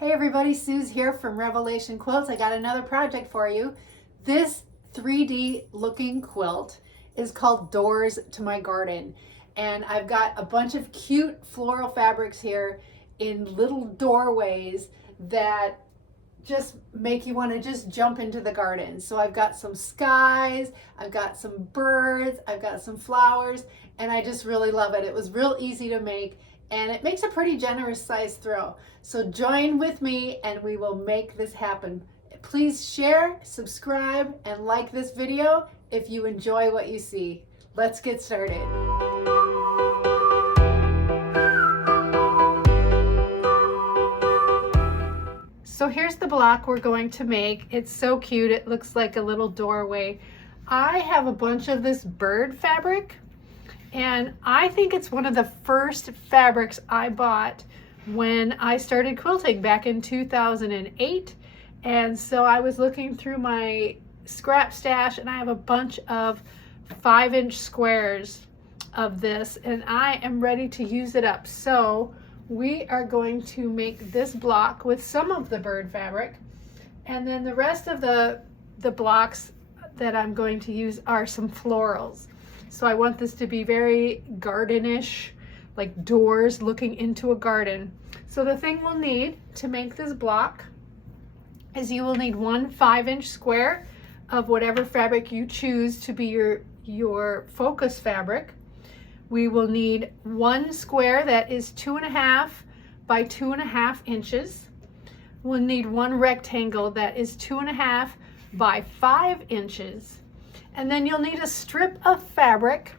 Hey everybody, Sue's here from Revelation Quilts. I got another project for you. This 3D looking quilt is called Doors to My Garden. And I've got a bunch of cute floral fabrics here in little doorways that just make you want to just jump into the garden. So I've got some skies, I've got some birds, I've got some flowers, and I just really love it. It was real easy to make, and it makes a pretty generous size throw. So join with me and we will make this happen. Please share, subscribe, and like this video if you enjoy what you see. Let's get started. So here's the block we're going to make. It's so cute. It looks like a little doorway. I have a bunch of this bird fabric, and I think it's one of the first fabrics I bought when I started quilting back in 2008. And so I was looking through my scrap stash, and I have a bunch of 5-inch squares of this, and I am ready to use it up. So we are going to make this block with some of the bird fabric, and then the rest of the blocks that I'm going to use are some florals. So I want this to be very gardenish, like doors looking into a garden. So the thing we'll need to make this block is you will need one 5-inch square of whatever fabric you choose to be your focus fabric. We will need one square that is 2.5 by 2.5 inches. We'll need one rectangle that is 2.5 by 5 inches. And then you'll need a strip of fabric,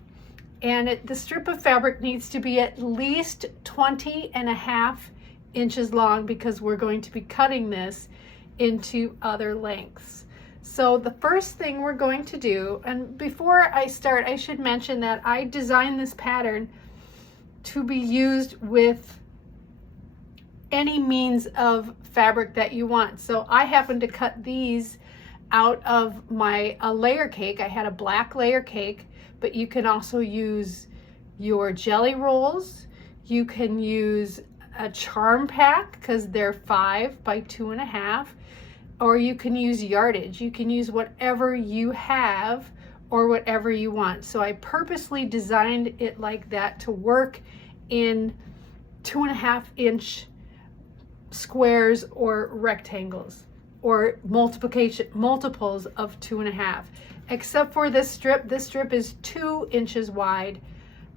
and the strip of fabric needs to be at least 20.5 inches long because we're going to be cutting this into other lengths. So the first thing we're going to do, and before I start, I should mention that I designed this pattern to be used with any means of fabric that you want. So I happen to cut these out of my layer cake. I had a black layer cake, but you can also use your jelly rolls. You can use a charm pack because they're 5 by 2.5. Or you can use yardage. You can use whatever you have or whatever you want. So I purposely designed it like that to work in 2.5-inch squares or rectangles, or multiples of 2.5. Except for this strip. This strip is 2 inches wide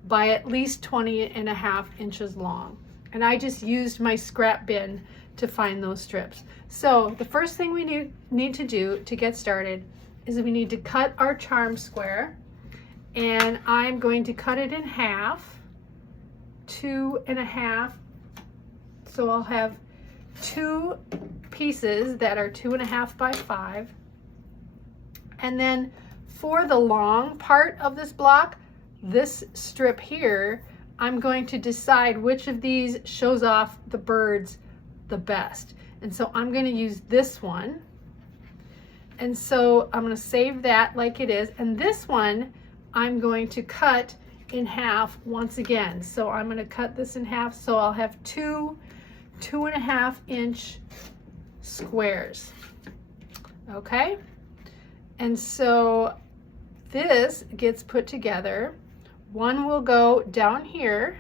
by at least 20.5 inches long. And I just used my scrap bin to find those strips. So the first thing we need to do to get started is we need to cut our charm square, and I'm going to cut it in half, 2.5. So I'll have 2 pieces that are 2.5 by 5. And then for the long part of this block, this strip here, I'm going to decide which of these shows off the birds the best. And so I'm going to use this one. And so I'm going to save that like it is. And this one I'm going to cut in half once again. So I'm going to cut this in half. So I'll have 2 2.5-inch squares. Okay. And so this gets put together. One will go down here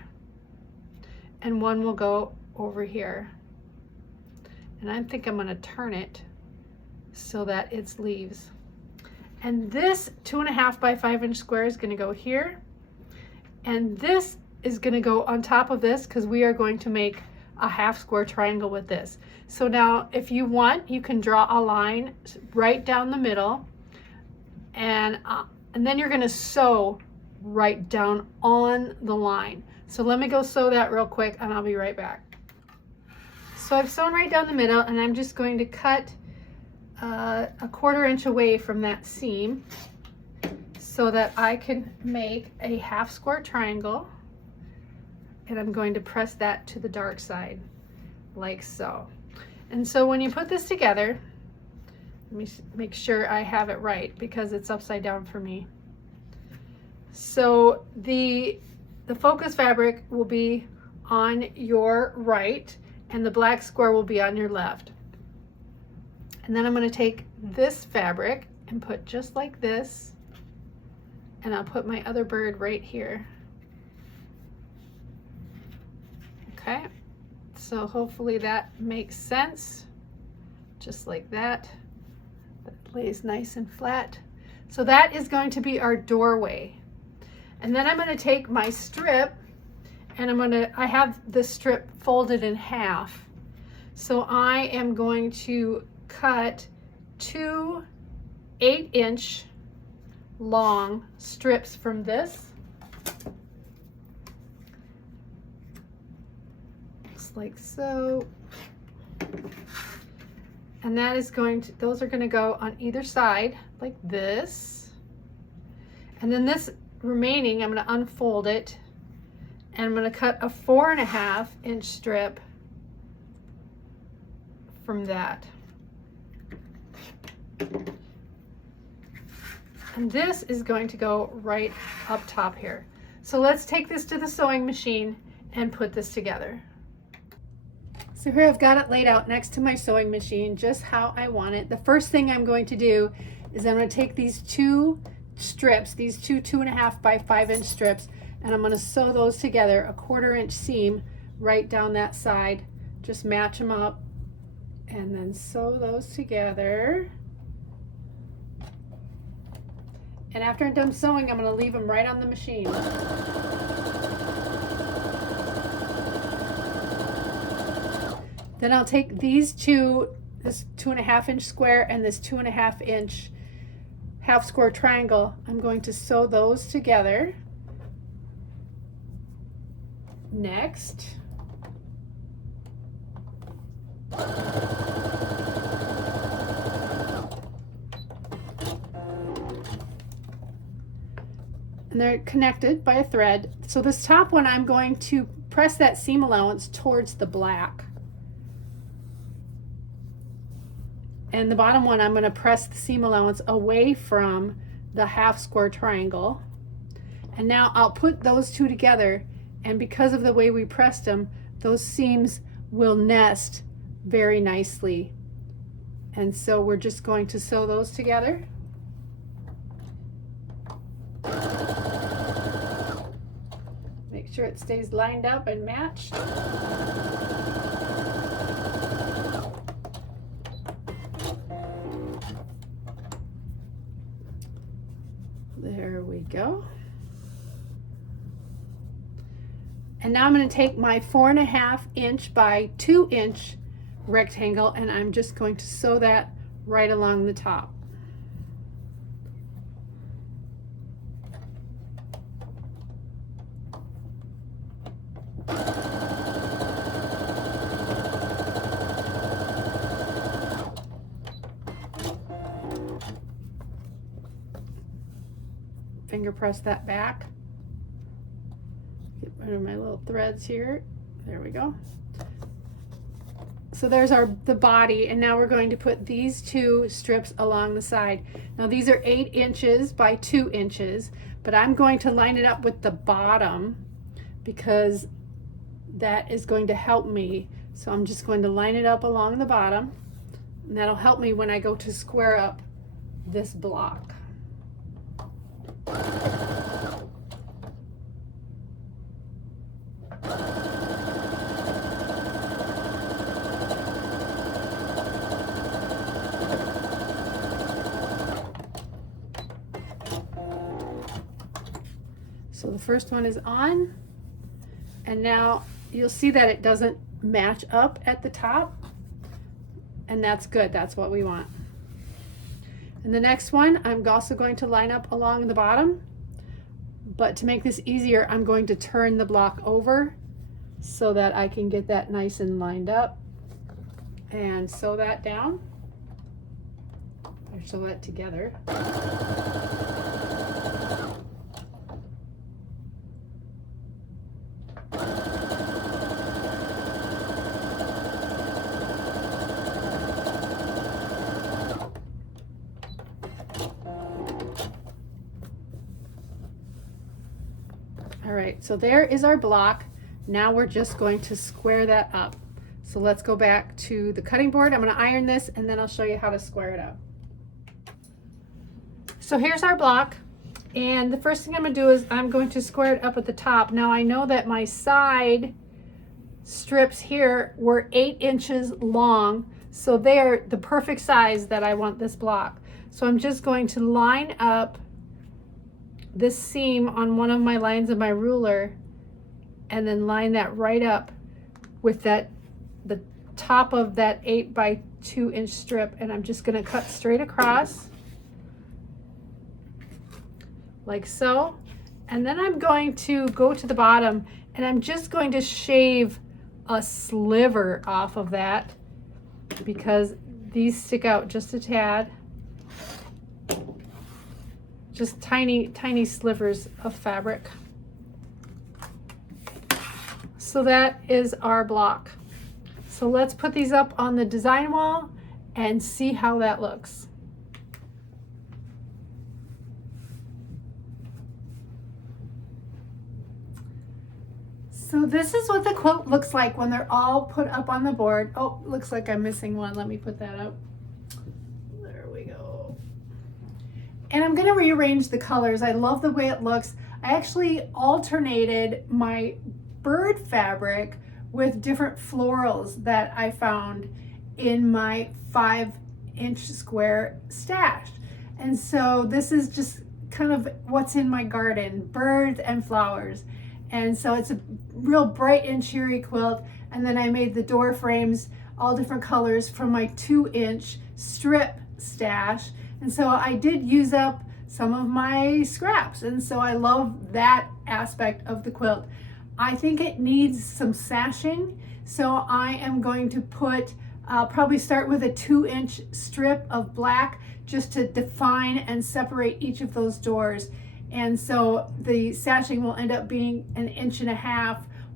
and one will go over here. And I think I'm going to turn it so that it's leaves. And this 2.5 by 5-inch square is going to go here. And this is going to go on top of this because we are going to make a half square triangle with this. So now if you want, you can draw a line right down the middle, and then you're going to sew right down on the line. So let me go sew that real quick and I'll be right back. So I've sewn right down the middle, and I'm just going to cut a 1/4 inch away from that seam so that I can make a half square triangle, and I'm going to press that to the dark side like so. And so when you put this together, let me make sure I have it right because it's upside down for me. So the focus fabric will be on your right, and the black square will be on your left. And then I'm going to take this fabric and put just like this, and I'll put my other bird right here. Okay, so hopefully that makes sense. Just like that. That lays nice and flat. So that is going to be our doorway. And then I'm going to take my strip, and I have this strip folded in half. So I am going to cut 2 8-inch long strips from this. Just like so. And that is those are going to go on either side like this. And then this remaining, I'm going to unfold it, and I'm going to cut a 4.5-inch strip from that. And this is going to go right up top here. So let's take this to the sewing machine and put this together. So here I've got it laid out next to my sewing machine just how I want it. The first thing I'm going to do is I'm going to take these 2 strips, these 2.5 by 5-inch strips, and I'm going to sew those together, a 1/4-inch seam right down that side. Just match them up and then sew those together. And after I'm done sewing, I'm going to leave them right on the machine. Then I'll take these two, this 2.5-inch square and this 2.5-inch half square triangle. I'm going to sew those together. Next, and they're connected by a thread. So this top one, I'm going to press that seam allowance towards the black. And the bottom one, I'm going to press the seam allowance away from the half square triangle. And now I'll put those two together, and because of the way we pressed them, those seams will nest very nicely. And so we're just going to sew those together. Make sure it stays lined up and matched. There we go. And now I'm going to take my 4.5-inch by 2-inch rectangle, and I'm just going to sew that right along the top. Finger press that back. Get rid of my little threads here. There we go. So there's the body, and now we're going to put these 2 strips along the side. Now these are 8 inches by 2 inches, but I'm going to line it up with the bottom because that is going to help me. So I'm just going to line it up along the bottom, and that'll help me when I go to square up this block. So the first one is on, and now you'll see that it doesn't match up at the top, and that's good. That's what we want. And the next one, I'm also going to line up along the bottom, but to make this easier, I'm going to turn the block over so that I can get that nice and lined up and sew that down, or sew that together. All right, so there is our block. Now we're just going to square that up. So let's go back to the cutting board. I'm going to iron this and then I'll show you how to square it up. So here's our block, and the first thing I'm going to do is I'm going to square it up at the top. Now I know that my side strips here were 8 inches long, so they're the perfect size that I want this block. So I'm just going to line up this seam on one of my lines of my ruler and then line that right up with the top of that 8 by 2 inch strip, and I'm just going to cut straight across like so. And then I'm going to go to the bottom and I'm just going to shave a sliver off of that because these stick out just a tad. Just tiny slivers of fabric. So that is our block. So let's put these up on the design wall and see how that looks. So this is what the quilt looks like when they're all put up on the board. Oh, looks like I'm missing one. Let me put that up. There we go. And I'm going to rearrange the colors. I love the way it looks. I actually alternated my bird fabric with different florals that I found in my 5-inch square stash. And so this is just kind of what's in my garden, birds and flowers. And so it's a real bright and cheery quilt. And then I made the door frames all different colors from my 2-inch strip stash. And so I did use up some of my scraps. And so I love that aspect of the quilt. I think it needs some sashing. So I am going to put, probably start with a 2-inch strip of black just to define and separate each of those doors. And so the sashing will end up being 1.5 inches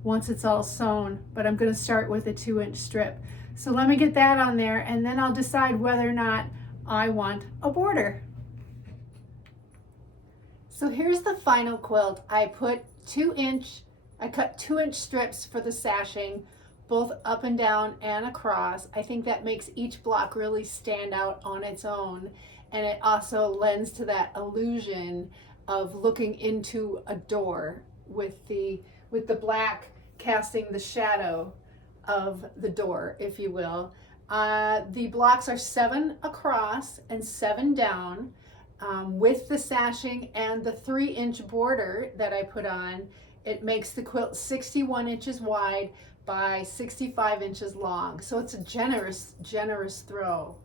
once it's all sewn, but I'm going to start with a 2-inch strip. So let me get that on there and then I'll decide whether or not I want a border. So here's the final quilt. I cut 2-inch strips for the sashing, both up and down and across. I think that makes each block really stand out on its own, and it also lends to that illusion of looking into a door with the black casting the shadow of the door, if you will. The blocks are 7 across and 7 down. With the sashing and the 3-inch border that I put on, it makes the quilt 61 inches wide by 65 inches long. So it's a generous throw.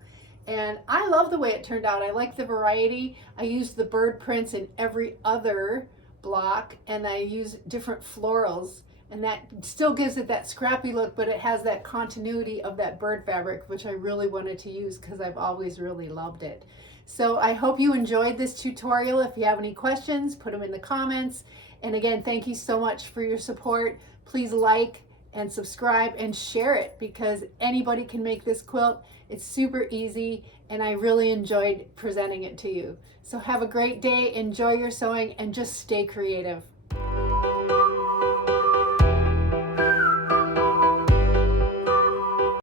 And I love the way it turned out. I like the variety. I used the bird prints in every other block, and I used different florals, and that still gives it that scrappy look, but it has that continuity of that bird fabric, which I really wanted to use because I've always really loved it. So I hope you enjoyed this tutorial. If you have any questions, put them in the comments. And again, thank you so much for your support. Please like and subscribe and share it because anybody can make this quilt. It's super easy and I really enjoyed presenting it to you. So have a great day, enjoy your sewing, and just stay creative.